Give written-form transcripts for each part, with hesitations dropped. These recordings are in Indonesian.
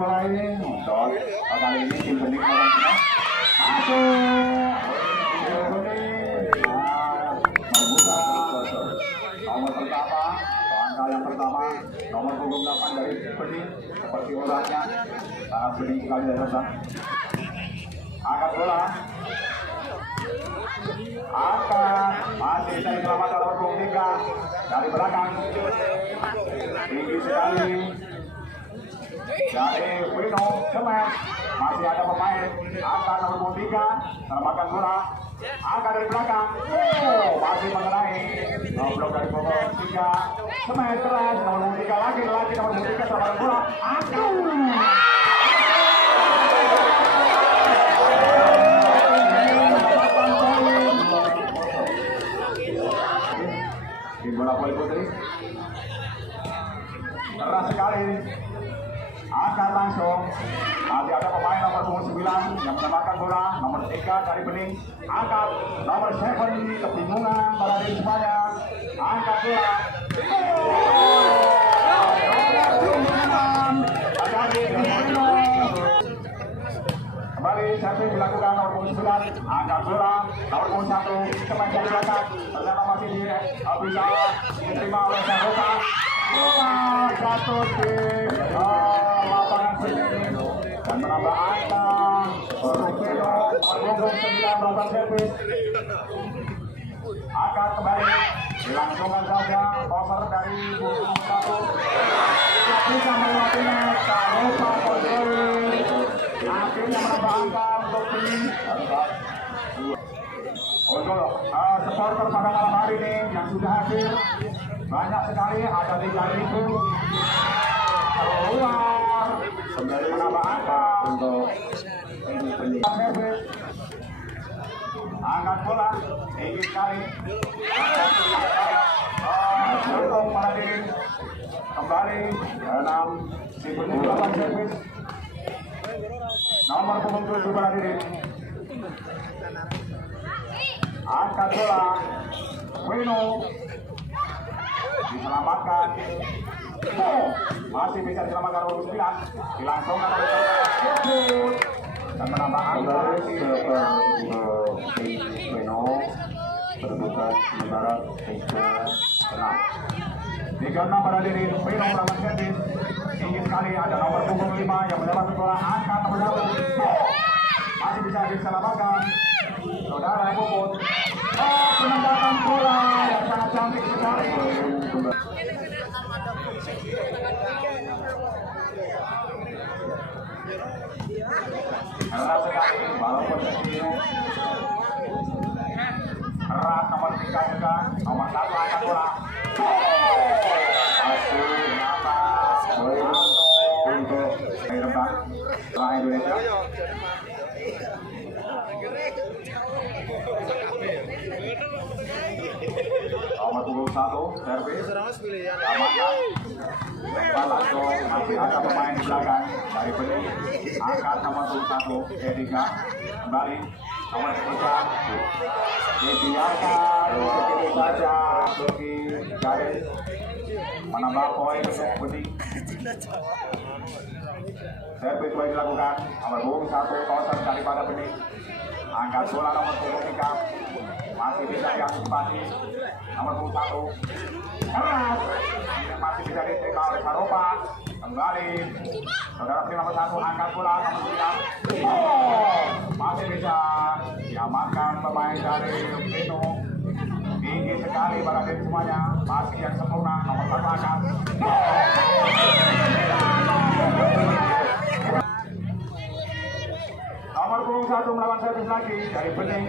dimulai untuk kali ini tim bening masuk membuka nomor pertama angka yang pertama nomor punggung 8 dari bening seperti orangnya sangat bening sekali dari depan angkat bola angkat masih bisa diselamatkan nomor punggung 3 dari belakang tinggi sekali dari Wino Cemen masih ada pemain angkat nomor punggung 3 selamatkan bola angkat dari belakang masih mengenai blok dari punggung 3 Cemen keras nomor punggung 3 lagi nomor punggung 3 selamatkan bola di bola voli putri keras sekali angkat langsung masih ada pemain nomor punggung 9 yang menyamakan bola nomor 3 dari bening angkat nomor 7 kebingungan pada diri semuanya angkat bola kembali servis dilakukan nomor punggung 9 angkat bola nomor punggung 1 cepat dari belakang ternyata masih bisa diterima oleh Saroka bola jatuh di lapangan sini dan menambah angka Rukino punggung 9 melakukan servis angkat kembali dilangsungkan saja cover dari punggung 1 bisa melewatinya Saroka Kondori akhirnya menambah angka untuk ini untuk supporter pada malam hari ini yang sudah hadir banyak sekali ada 3.000 keluar kembali menambah angka untuk angkat bola tinggi sekali untuk Maladin kembali dalam si penyelamatan servis nomor punggung 7 Maladin angkat bola Wino diselamatkan masih bisa diselamatkan nomor 9 dilangsungkan oleh Saroka dan menambah angka Wino berbuka sementara 3-6 pada diri Wino melakukan servis tinggi sekali ada nomor punggung 5 yang mendapat bola angkat nomor 1 masih bisa diselamatkan saudara Puput penempatan bola yang sangat cantik sekali keras sekali walaupun kecil keras nomor 3 juga nomor 1 angkat bola untuk Rembang setelah Indonesia nomor punggung 1 servis amankan lempar langsung masih ada pemain di belakang dari bening angkat nomor 1 E3 kembali nomor 3 dibiarkan begitu saja bagi garis menambah poin untuk bening servis boleh dilakukan nomor punggung 1 kawasan daripada bening angkat bola nomor punggung 3 masih bisa diantisipasi nomor punggung 1 keras masih bisa diterima oleh Saroka kembali saudara tim nomor 1 angkat bola nomor 3 masih bisa diamankan pemain dari Vino tinggi sekali pada diri semuanya masih yang sempurna nomor 1 angkat nomor punggung 1 melawan servis lagi dari bening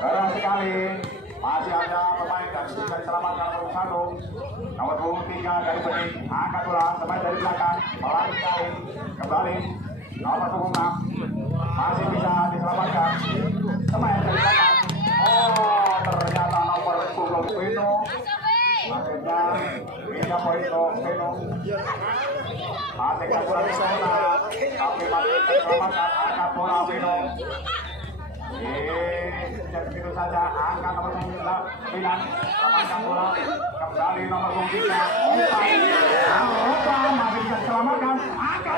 keras sekali masih ada pemain yang bisa diselamatkan nomor 1 nomor punggung 3 dari bening angkat bola pemain dari belakang melari sekali kembali nomor punggung 6 masih bisa diselamatkan pemain dari belakang ternyata nomor punggung Vino akhirnya bisa poin untuk Vino masih kurang di sana tapi masih diselamatkan angkat bola Vino Begitu saja angka nomor 9 lepaskan bola kembali nomor 3 Opa masih bisa diselamatkan angka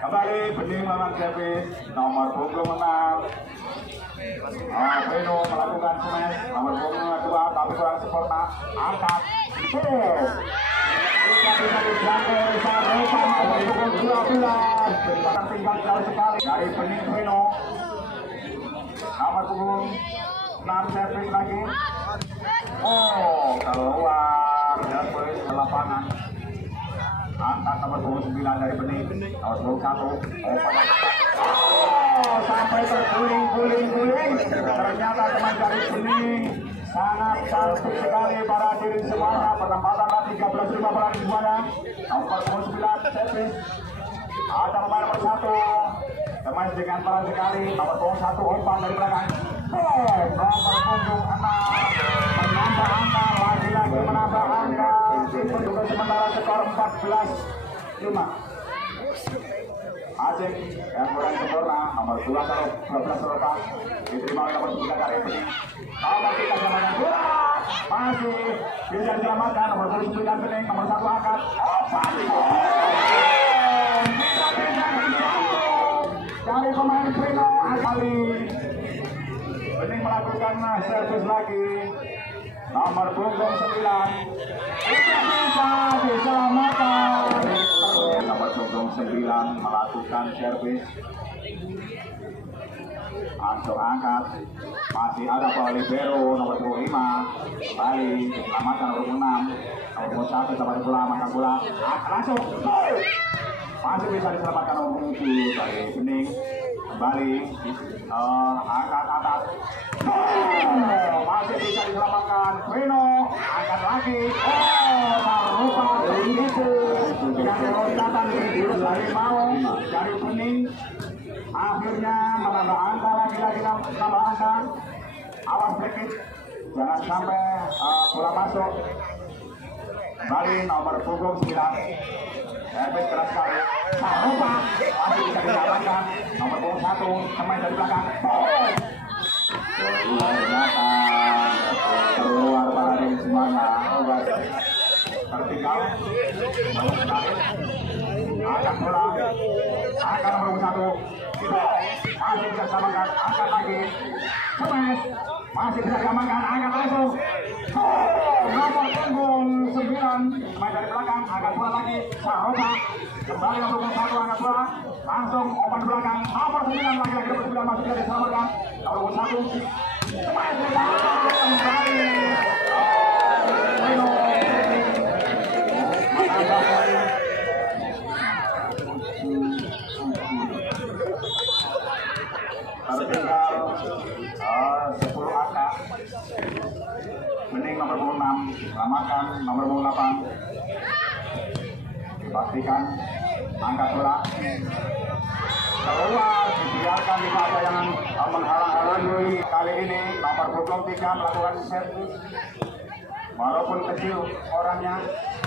kembali Bening melawan Davis nomor punggung 6 Beno melakukan smash nomor punggung 2 tapi kurang sempurna angkat tidak bisa dijangkau Saropa nomor punggung 12 tinggal jauh sekali dari Bening Beno nomor punggung 6 servis lagi keluar dari lapangan angkat nomor 29 dari Bening nomor 21 sampai terguling ternyata teman dari Bening sangat cantik sekali para diri semuanya penempatan 13-5 para diri semuanya nomor 29 servis ada pemain nomor 1 teman dengan peran sekali nomor 1 umpan dari belakang nomor punggung 6 menambah angka lagi-lagi menambah angka untuk sementara skor 14-5 Aceh yang kurang sempurna nomor 12 Saropa diterima oleh nomor 3 dari Bening nomor 3 selamatkan bola masih bisa diselamatkan nomor 9 Bening nomor 1 angkat dari pemain Beno kali Bening melakukan servis lagi nomor punggung 9 tidak bisa diselamatkan nomor punggung 9 melakukan servis langsung angkat masih ada Pak Libero nomor 25 kembali diselamatkan nomor 6 nomor 1 sama bola makan bola langsung masih bisa diselamatkan nomor 7 dari Bening kembali angkat atas masih bisa diselamatkan Beno angkat lagi Saropa begitu dengan loncatan dari Maung dari Bening akhirnya menambah angka lagi-lagi menambah angka awas breakit jangan sampai bola masuk kembali nomor punggung 9 servis keras sekali Saropa masih bisa diselamatkan nomor punggung 1 pemain dari belakang keluar pada diri semuanya tertinggal angkat bola angkat nomor 1 masih bisa diselamatkan angkat lagi smash masih bisa diselamatkan angkat langsung nomor punggung 9 main dari belakang angkat bola lagi Saropa kembali nomor punggung 1 angkat bola langsung umpan belakang nomor 9 lagi-lagi nomor 9 masih bisa diselamatkan nomor punggung 1 smash kembali Beno menambah poin tertinggal 10 angka Bening nomor 6 selamatkan nomor 8 dipastikan angkat bola keluar dibiarkan tidak ada yang menghalang-halangi kali ini nomor 23 melakukan servis walaupun kecil orangnya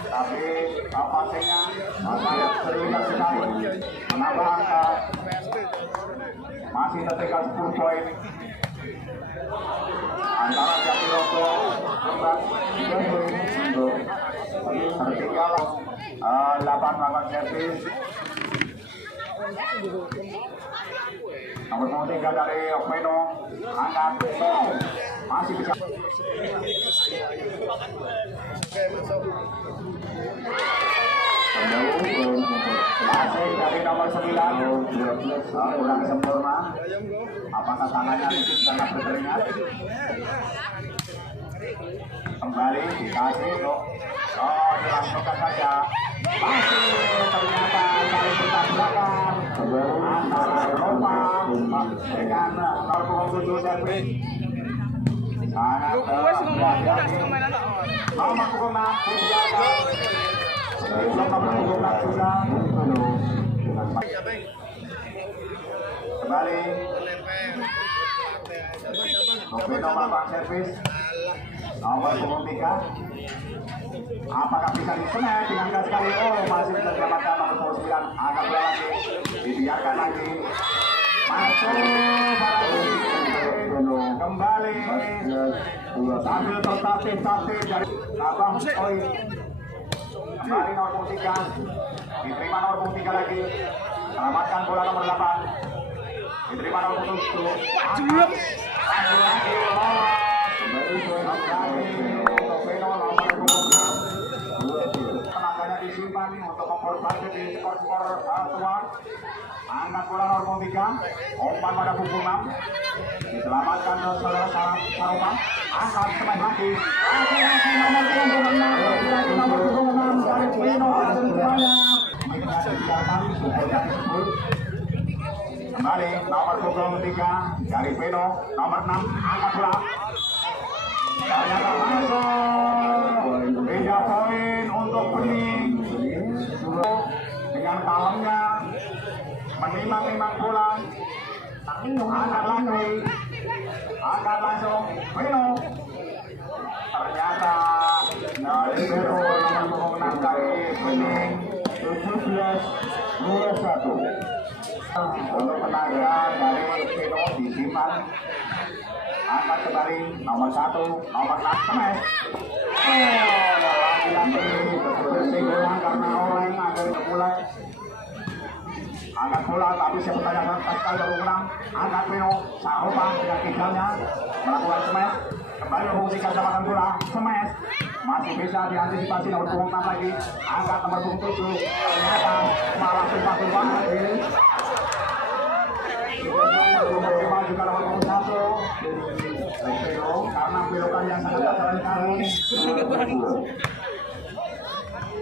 tapi passingnya masih terlihat sekali menambah angka masih tertinggal 10 poin antara Jatiroto Lembak untuk tertinggal 8 lawan servis nomor 3 dari Beno angkat masih bisa masih dari nomor 9 kurang sempurna apakah tangannya sangat berkeringat kembali dikasih dilangsungkan saja masih ternyata dari bentak belakang antara Eropa dengan nomor punggung 7 servis sangat hati-hati nomor punggung 6 dibiarkan nomor punggung 6 juga kembali Noveno melakukan servis. Nomor punggung 3. Apakah bisa disenet dengan gas kali? Oh, masih bisa diselamatkan nomor punggung 9. Angkat bola lagi, dibiarkan lagi. Masuk kembali sambil tertatih-tatih dari Abang Oi. Kembali nomor punggung 3, diterima nomor punggung 3 lagi. Selamatkan bola nomor 8, diterima nomor punggung 7. Lagi tenaganya disimpan untuk memperbaiki di skor-skor tua. Angkat bola nomor punggung 3, umpan pada punggung 6, diselamatkan saudara Saropa. Angkat semain lagi nomor punggung 6 dari Pino kembali nomor punggung 3 dari Pino, nomor 6, angkat bola ternyata masuk. 3 poin untuk Bening dengan kalamnya menimang-nimang bola. Angkat lagi, angkat langsung Pino. Ternyata libero nomor punggung 6 dari Bening 17-21. Untuk tenaga dari Pino disimpan. Angkat kembali nomor 1, nomor 6 Semes. Lagi-lagi bersinggungan karena oleng agar mulai. Angkat bola tapi siapa tanya sekali baru menang. Angkat Pino, Saropa dengan tinggalnya melakukan Semes. Kembali memfungsikan jabatan bola Semes. Masih bisa diantisipasi nomor punggung 6 lagi. Angkat nomor punggung 7. Ternyata malah tumpah-tumpah. Juga nomor punggung 1 karena belokan yang sangat dasar sekali.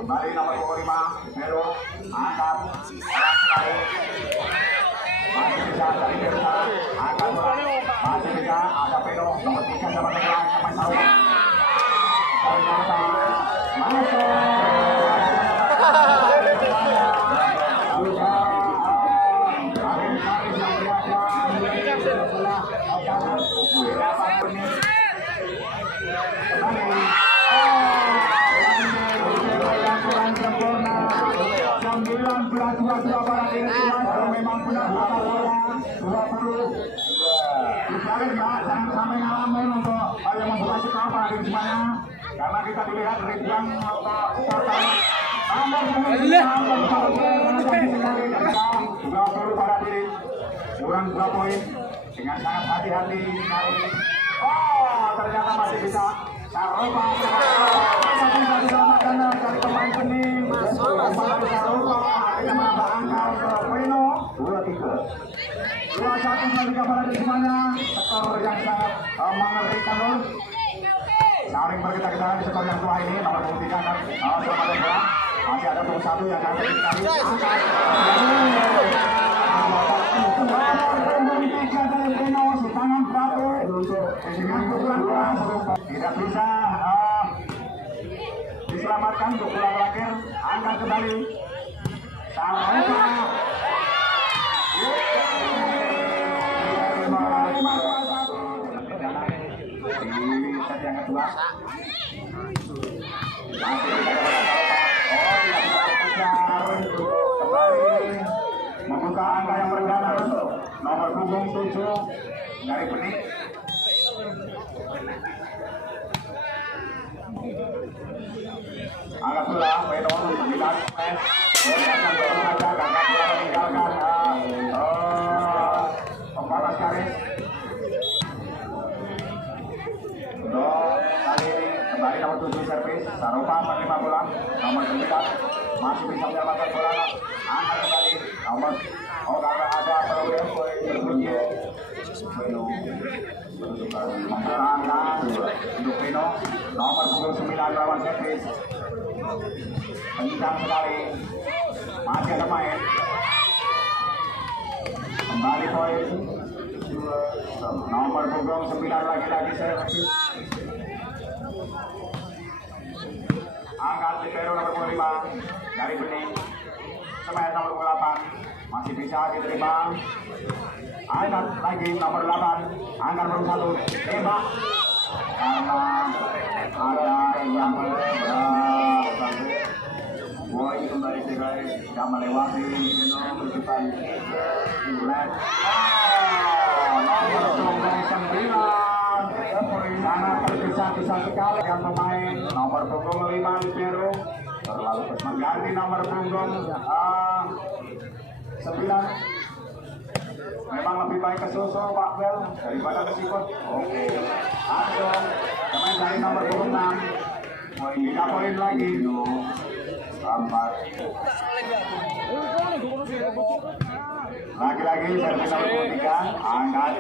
Kembali nomor punggung 5 belok angkat masih bisa dari Delta angkat masih bisa ada Peno nomor 3 sama dengan pemain Saropa. Ternyata masuk. Memang benar bola 20. Jangan sampai ngalamin untuk yang membuka apa di semuanya karena kita dilihat Ridwan atau portal pada diri kurang 2 poin dengan sangat hati-hati kali ini. Oh, ternyata masih bisa Saropa bisa diselamatkan dari pemain Bening. Kembali Saropa akhirnya menambah angka untuk Pino 2-3. 2-1 ketika pada di semuanya skor yang sangat mengerikan loh. Saling bergetar-getar di skor yang tua ini nomor 3 kan sama bola masih ada punggung 1 yang akan dikali angkat. Tidak bisa diselamatkan untuk bola terakhir. Angkat kembali Saropa. Di set yang kedua kembali membuka angka yang berbeda nomor punggung 7 dari Bening. Angkat bola Peno meninggalkan pembalas garis. Untuk kali ini kembali nomor 7 servis Saropa menerima bola nomor 9 masih bisa menyelamatkan bola. Angkat kembali nomor karena ada problem berbunyi mempertahankan untuk Pino nomor 9 lawan servis kencang sekali masih ada main kembali poin nomor punggung 9 lagi-lagi servis angkat libero nomor 5 dari Bening Semen nomor 8 masih bisa diterima Angkat lagi nomor 8. Angkat nomor 1. Tembak. Karena ada yang boy kembali sebagai tidak melewati kedudukan England. Nomor 9 sangat terpisah-pisah sekali dengan pemain nomor punggung 5 libero terlalu mengganti nomor punggung 9. Memang lebih baik ke Suso Pak Bel daripada ke Sikot. Oke. Ayo, pemain dari nomor 6. 3 poin lagi. 4. Lagi-lagi servis nomor 3. Angkat.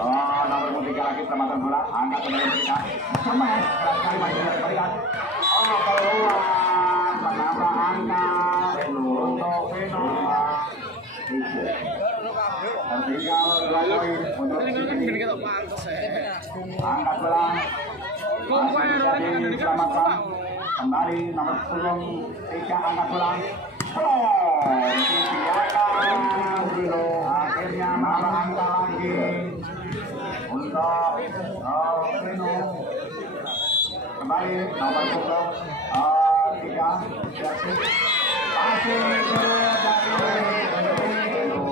Oh, nomor 3 lagi selamatan bola. Angkat ke nomor 3. Semangat. Sekali maju berikan. Oh, keluar. Menambah angka. Untuk Vino. Tinggal 2 poin untuk angkat bola. Masih bisa diselamatkan. Kembali nomor 3 angkat bola. Akhirnya nambah angka lagi untuk Vino. Kembali nomor 3 masih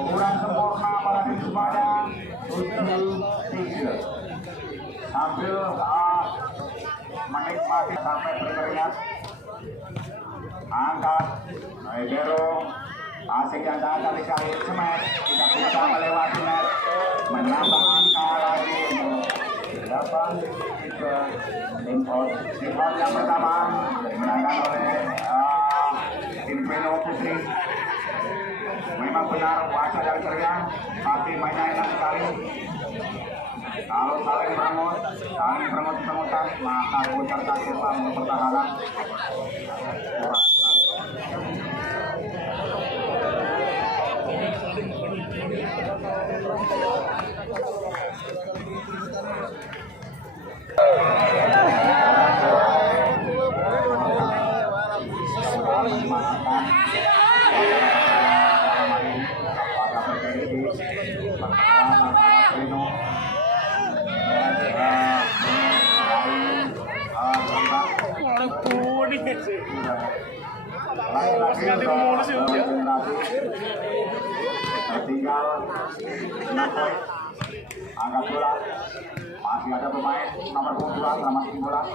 kurang sempurna pada semuanya 7-3 sambil menikmati sampai berkeringat. Angkat Ibero asing yang sangat cantik sekali. Smash tidak bisa melewati net, menambah angka lagi 8-3. Import yang pertama dimenangkan oleh tim Vino Putri. Memang benar wajah dari Serian, tapi mainnya enak sekali. Kalau saling beremut-emutan, maka puncak takutlah untuk pertahanan. Tinggal 6 poin. Angkat bola. Masih ada pemain nomor 2 sama tim bola.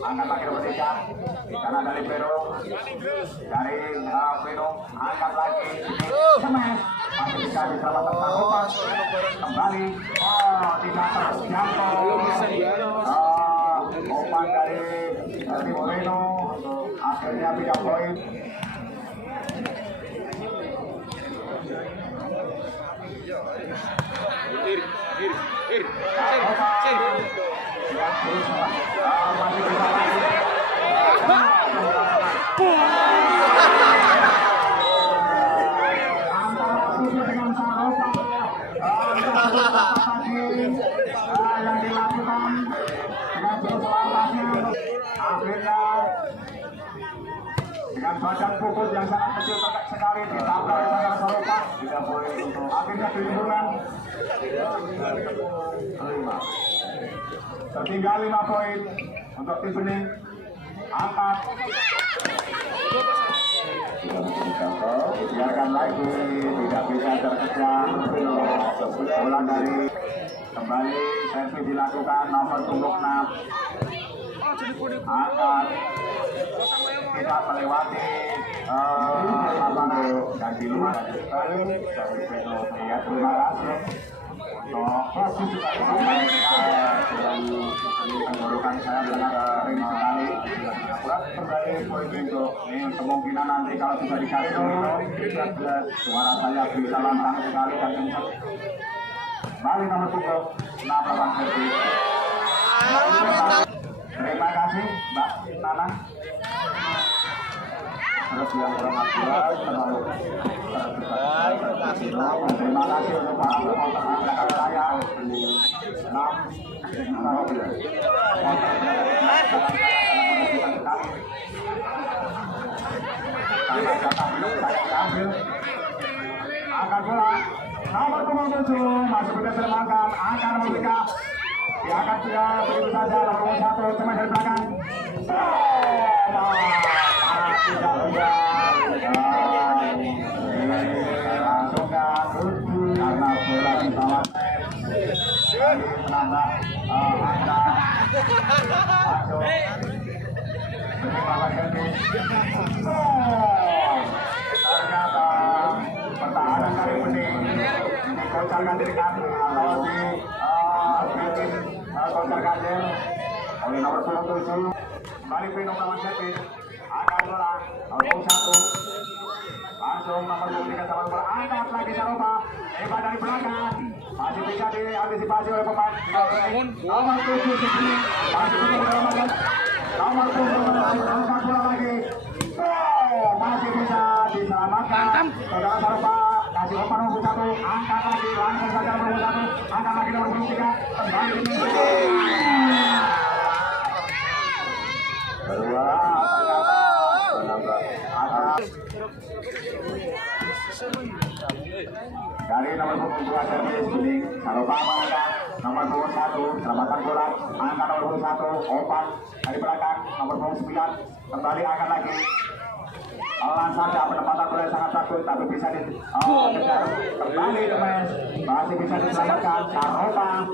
Angkat lagi nomor 3. Di sana dari Vino. Dari Vino. Angkat lagi. Smash. Masih bisa diselamatkan. Kembali. Oh, tidak terjangkau. Umpan dari Vino. Akhirnya 3 poin. Yang dilakukan dengan berselantasnya akhirnya dengan badan pukul yang sangat kecil sekali ditabrak oleh Sanggar Soroka. Tidak boleh untuk akhirnya kelimburan. Tertinggal 5 poin untuk tim bening. Angkat. Biarkan lagi, tidak bisa terkejar. Bola dari kembali servis dilakukan nomor 6. Angkat. Tidak melewati lapangan dan di luar. Ya, terima kasih untuk tenggorokan saya sangat sering sekali. Akurat kembali poin untuk ini kemungkinan nanti kalau sudah dikasih suara saya bisa lantang sekali dan kencang. Kembali nomor 6 servis. Terima kasih Mbak Nana. Terus yang bermakna terlalu terima kasih untuk para penonton saya 6 akan bola nomor punggung 7 masih bisa termakan angka nomor 3 diangkat dia begitu saja nomor 1 cuma dari belakang tidak langsungkan karena bola di bawah menambah angka masuk ternyata pertahanan dari Bening dikocalkan dari kaki atau dibikin kocalkan oleh nomor 27 kembali Pino melawan Kevin angkat bola nomor 1 langsung nomor 23 sama bola angkat lagi Saropa hebat dari belakang masih bisa diantisipasi oleh pemain nomor 7 Sydney masih bisa menyelamatkan nomor 7 angkat bola lagi masih bisa diselamatkan saudara Saropa kasih umpan nomor 1 angkat lagi langsung saja nomor 1 angkat lagi nomor 23 kembali kedua dari nomor 2 servis Bening Saropa menangkan nomor 21 selamatan bola angkat nomor 21 umpan dari belakang nomor 29 kembali angkat lagi pelan saja penempatan bola sangat takut tapi bisa dikejar kembali Demes masih bisa diselamatkan Saropa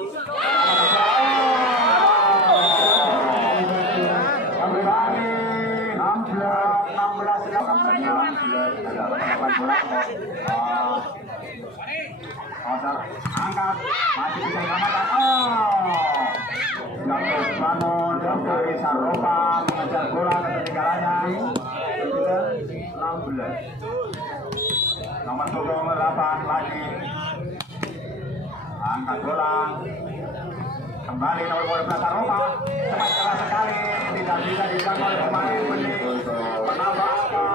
kembali lagi 16 angkat masih bisa diselamatkan jatuh bangun dari Saropa mengejar bola ke ketinggalannya 16 nomor 28 lagi angkat bola kembali nomor 12 Saropa cepat keras sekali tidak bisa dijangkau oleh pemain Bening menambah angka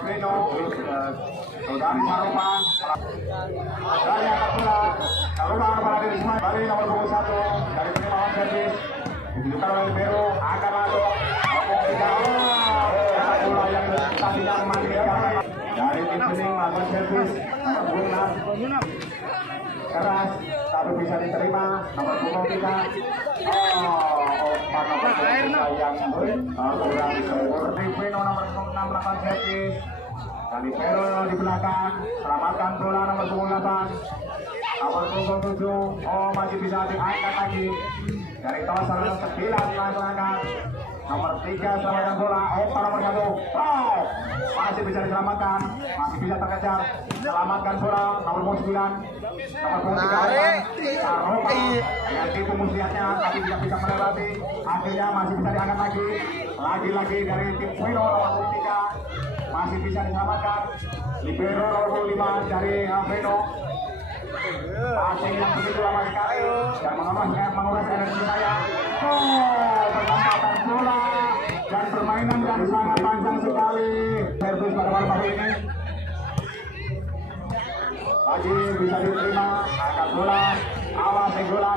Pino saudari Saropa dari angkat bola Saropa kembali dari Ismail kembali nomor 21 dari Bening lawan servis ditujukan oleh Libero akan masuk bola yang tidak mematikan dari tim Bening lawan servis nomor 26 keras tapi bisa diterima nomor 23 yang kurang sempurna Pino nomor 6 lawan servis dari Pero di belakang selamatkan bola nomor 28 nomor 27 masih bisa diangkat lagi dari toser 9 langsung angkat nomor 3 selamatkan bola nomor 1 masih bisa diselamatkan masih bisa terkejar selamatkan bola nomor 9 nomor 23 Saropa dengan tipu muslihatnya tapi tidak bisa melewati akhirnya masih bisa diangkat lagi dari tim Pino nomor 23 masih bisa diselamatkan Libero nomor 5 dari Pino passing yang begitu lama sekali dan menguras energi saya penempatan bola dan permainan yang sangat panjang sekali servis pada malam hari ini lagi bisa diterima angkat bola awas bola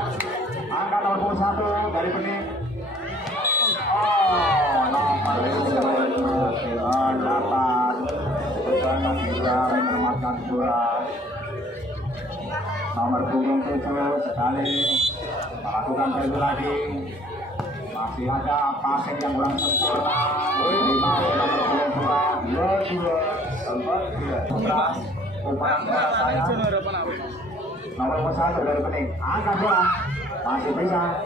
angkat nomor 1 dari Bening nomor 8 banyak bisa menyelamatkan bola nomor 7 sekali melakukan servis lagi masih ada passing yang kurang sempurna 5 nomor 22 umpan bola saya nomor 1 dari Bening angkat bola masih bisa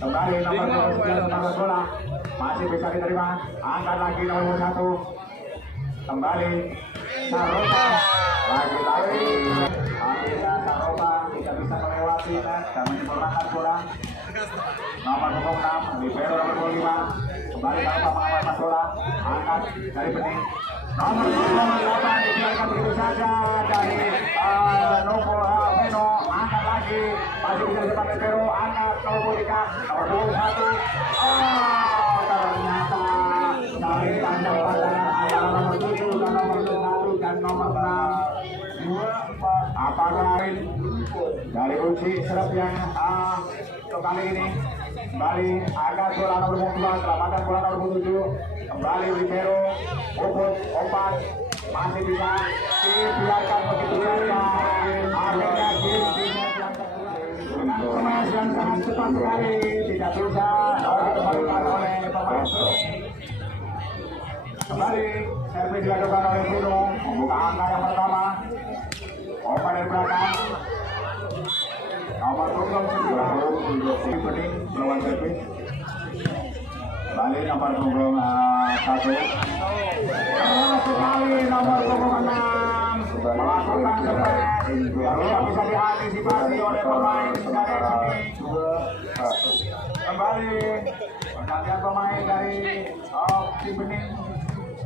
kembali nomor 29 nomor bola masih bisa diterima angkat lagi nomor 1 kembali Saropa lagi akhirnya Saropa tidak bisa melewati net dan menyempurnakan bola nomor 26 Libero nomor 25 kembali Saropa mengamankan bola angkat dari Bening nomor 28 dibiarkan begitu saja dari nomor Pino angkat lagi masih bisa dicepat Libero angkat nomor 23 nomor 21 ternyata dari tanda pandangan antara nomor 7 dan nomor 1 dan nomor 6 apakah dari uji serap yang untuk kali ini kembali angkat bola nomor 2 selamatkan bola nomor 7 kembali Libero umpan masih bisa dibiarkan begitu saja. Akhirnya dengan smash yang sangat cepat sekali tidak bisa dikembalikan oleh pemain. Kembali servis dilakukan oleh Bruno, membuka angka yang pertama. Open dari belakang. Nomor punggung 9 untuk si Bening melawan servis. Kembali nomor punggung 1. Sekali nomor punggung 6 melakukan servis yang tidak bisa diantisipasi oleh pemain dari sini. Kembali pergantian pemain dari si Bening.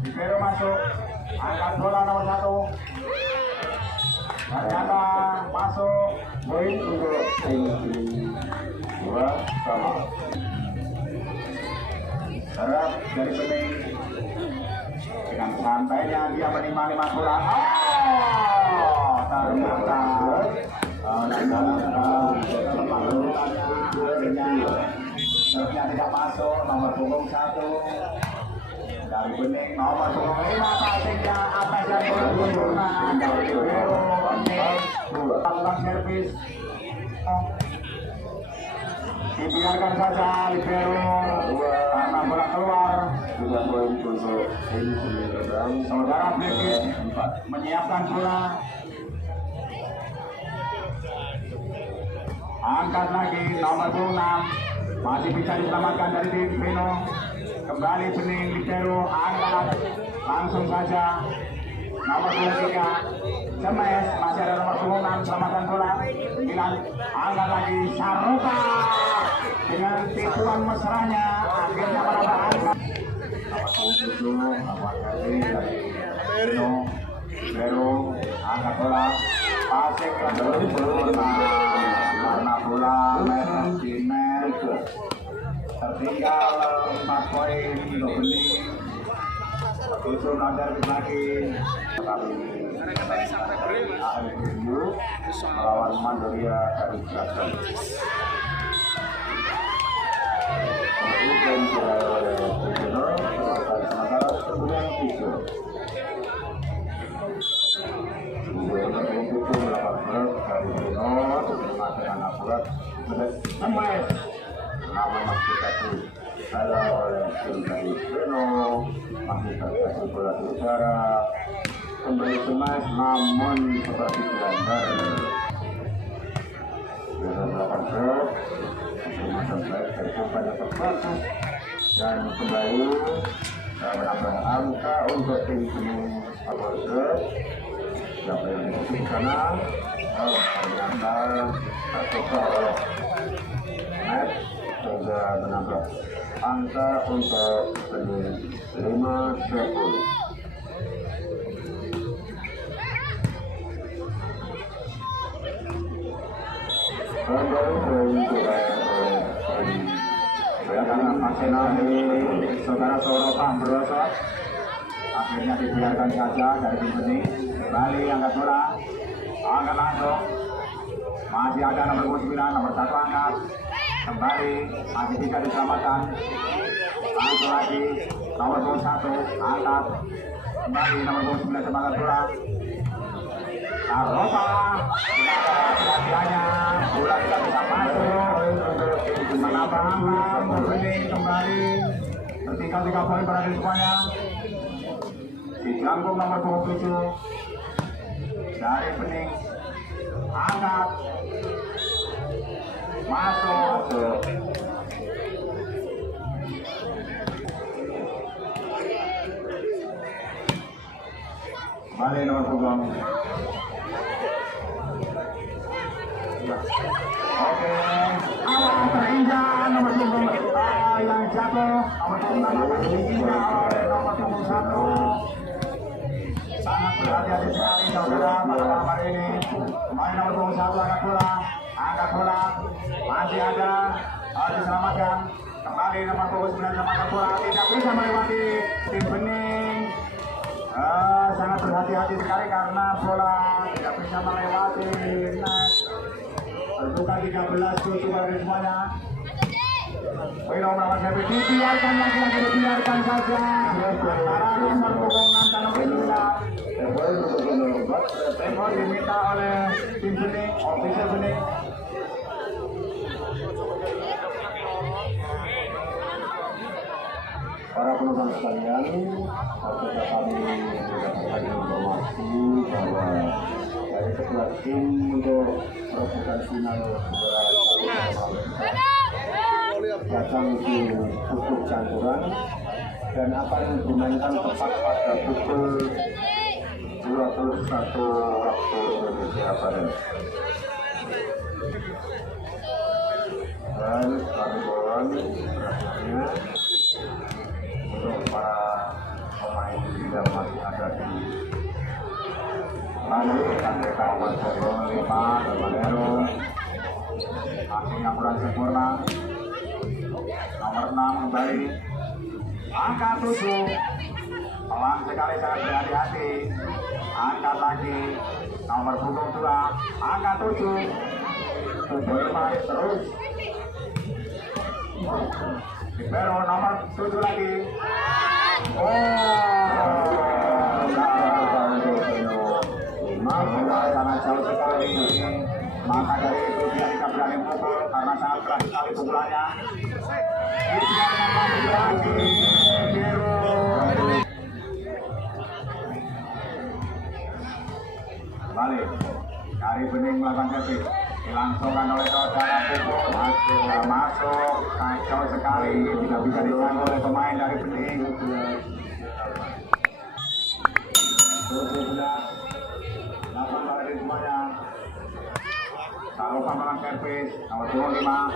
Libero masuk, angkat bola nomor 1. Ternyata masuk, poin untuk tim 2 sama. Serap dari Bening. Dengan santainya dia menerima 5 bola. Ternyata serapnya tidak masuk, nomor punggung 1. Dari Bening nomor 5 passingnya atas dan sempurna dari Libero. Bening servis dibiarkan saja Libero karena bola keluar. Sudah poin untuk saudara Blekis menyiapkan bola. Angkat lagi nomor 26 masih bisa diselamatkan dari tim Vino. Kembali Bening Libero angkat langsung saja nomor 23 Semes, masih ada nomor 26 selamatkan bola. 9 angkat lagi Saropa dengan tipuan mesranya akhirnya menambah angka. Libero angkat bola passing karena bola merah di net. Tertinggal 4 poin untuk Bening. Itu Nadar lagi melawan Mandoria dari Jakarta. Kemudian oleh Bruno sementara kemudian itu. Kemudian itu melakukan dari Bruno dengan akurat Semes. Nama masih satu ada oleh tim dari Bruno, masih satu bola di udara. Kembali Semes namun seperti dilanggar. Bruno melakukan serve, masing-masing baik dari kampanye terbatas dan kembali menambah angka untuk tim Bening awal serve. Siapa yang di sana? Ternyata tertukar oleh Matt. Sudah menambah angka untuk Bening 5-10. Karena vaksinasi saudara Sorotan berosot, akhirnya dibiarkan saja dari tim Bening. Kembali angkat bola, angkat langsung. Masih ada nomor 9, nomor 1 angkat. Kembali masih bisa diselamatkan. Langsung lagi nomor 1 angkat. Kembali nomor 9 semangat bola. Saropa hati-hatinya bola tidak bisa masuk. Menambah angka Bening kembali. Tertinggal 3 poin pada semuanya. Diganggung nomor 27 dari Bening. Angkat. Masuk. Kembali nomor punggung. Oke. Awal terinjak nomor punggung yang jatuh. Nomor punggung diinjak oleh nomor punggung 1. Sangat berhati-hati sekali saudara pada malam hari ini. Pemain nomor punggung 1 angkat bola, masih ada diselamatkan. Kembali nomor punggung 9 angkat bola, tidak bisa melewati tim Bening. Sangat berhati-hati sekali karena bola tidak bisa melewati net. Terbuka 13 tujuh dari semuanya. Wino melawan Kevin, dibiarkan lagi-lagi, dibiarkan saja. Antara nomor punggung 6 dan nomor 9. Tempo diminta oleh tim bening, official bening. Para penumpang sekalian, apabila kami mendapatkan informasi bahwa dari kedua tim untuk perebutan final datang di Pupuk Canturan dan akan dimainkan tepat pada pukul 21 waktu Indonesia Barat. Dan kami mohon perhatiannya untuk para pemain yang masih ada di lalu mereka Marcelo, Lima, Valero, asing yang kurang sempurna. Nomor 6 kembali, angka 7, pelan sekali, sangat berhati-hati. Angkat lagi, nomor punggung 2, angka 7, bermain terus. Libero nomor 7 lagi. Sangat jauh sekali. Maka dari itu dia tidak berani pukul karena sangat keras sekali pukulannya. Dibiarkan lagi. Balik dari bening melakukan servis, dilangsungkan oleh saudara pukul, masuk, kacau sekali, tidak bisa dijangkau oleh pemain dari bening. Lapan balik semuanya. Tak lupa melakukan servis, nomor punggung 5.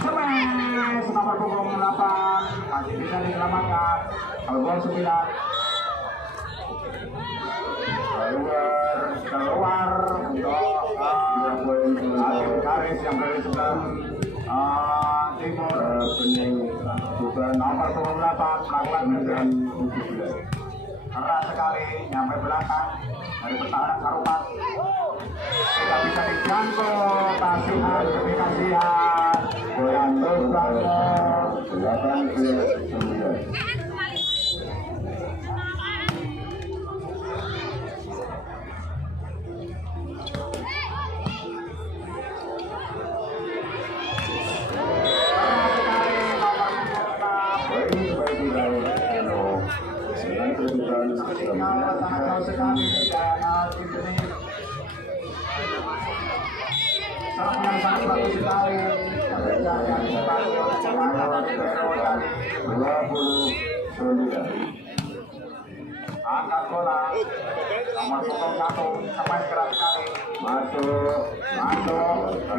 Smash, nomor punggung 8, masih bisa diselamatkan. Nomor punggung 9. Keluar untuk Akhir Karis yang berada di sebelah timur bening bukan nomor 28 melakukan dan keras sekali nyampe belakang dari pertahanan Sarupat, tidak bisa dijangkau. Kasihan demi kasihan goyang terus banget 8-9. Angkat bola nomor punggung 1 sampai keras sekali, masuk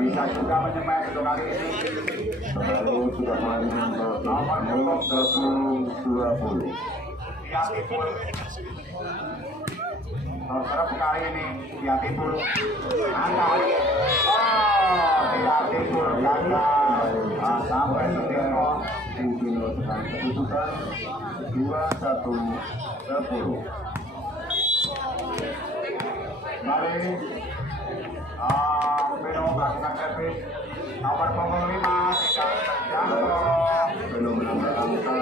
bisa juga menyemek untuk kali ini. Lalu sudah main untuk nomor punggung 20. Dia tipul serap kali ini, dia tipul angkat, tidak tipul gagal sampai Sutino dengan keputusan 21-10. Balik Beno melakukan servis, nomor punggung 5 tidak terjangkau, belum menambah angka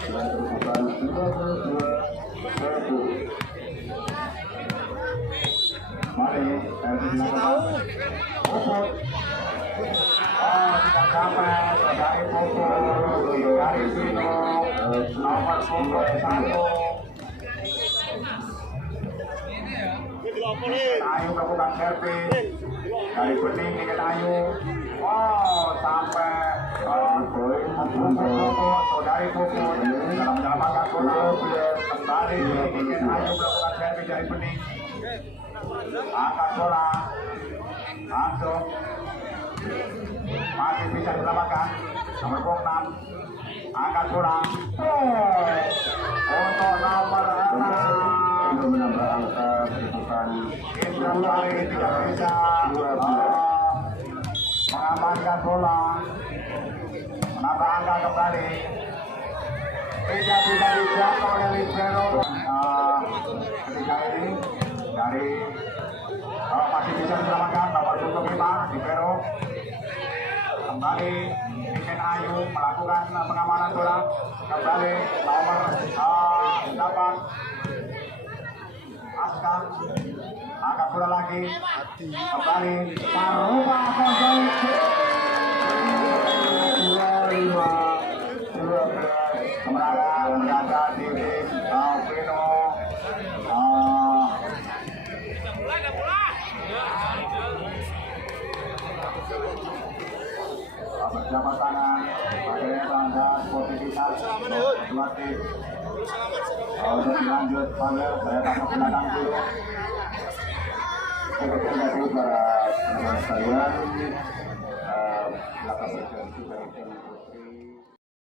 dengan keputusan 22-10. Balik servis dilakukan Puput, tidak sampai dari Puput dari Beno nomor punggung 1. Ayu melakukan servis dari bening ke Ayu. Sampai dari Puput dalam menyelamatkan bola. Kembali ingin Ayu melakukan servis dari bening. Angkat bola, masuk, masih bisa diselamatkan. Nomor 6, angkat bola. Untuk nomor 6 menambah angka kedudukan Indra Sari tidak bisa mengamankan bola, menambah angka kembali, tidak bisa dijangkau oleh Libero. Ketika ini dari masih bisa diselamatkan nomor 5 Libero. kembali Vincent Ayu melakukan pengamanan bola, kembali nomor 8 Askar angkat bola lagi, kembali Sarupa Konsol. 2-5 kemenangan berada di Pino berjabat tangan pakai tanda sportivitas pelatih untuk lanjut panggil saya tangkap belakang dulu. Terima kasih para penonton sekalian. Belakang berjalan juga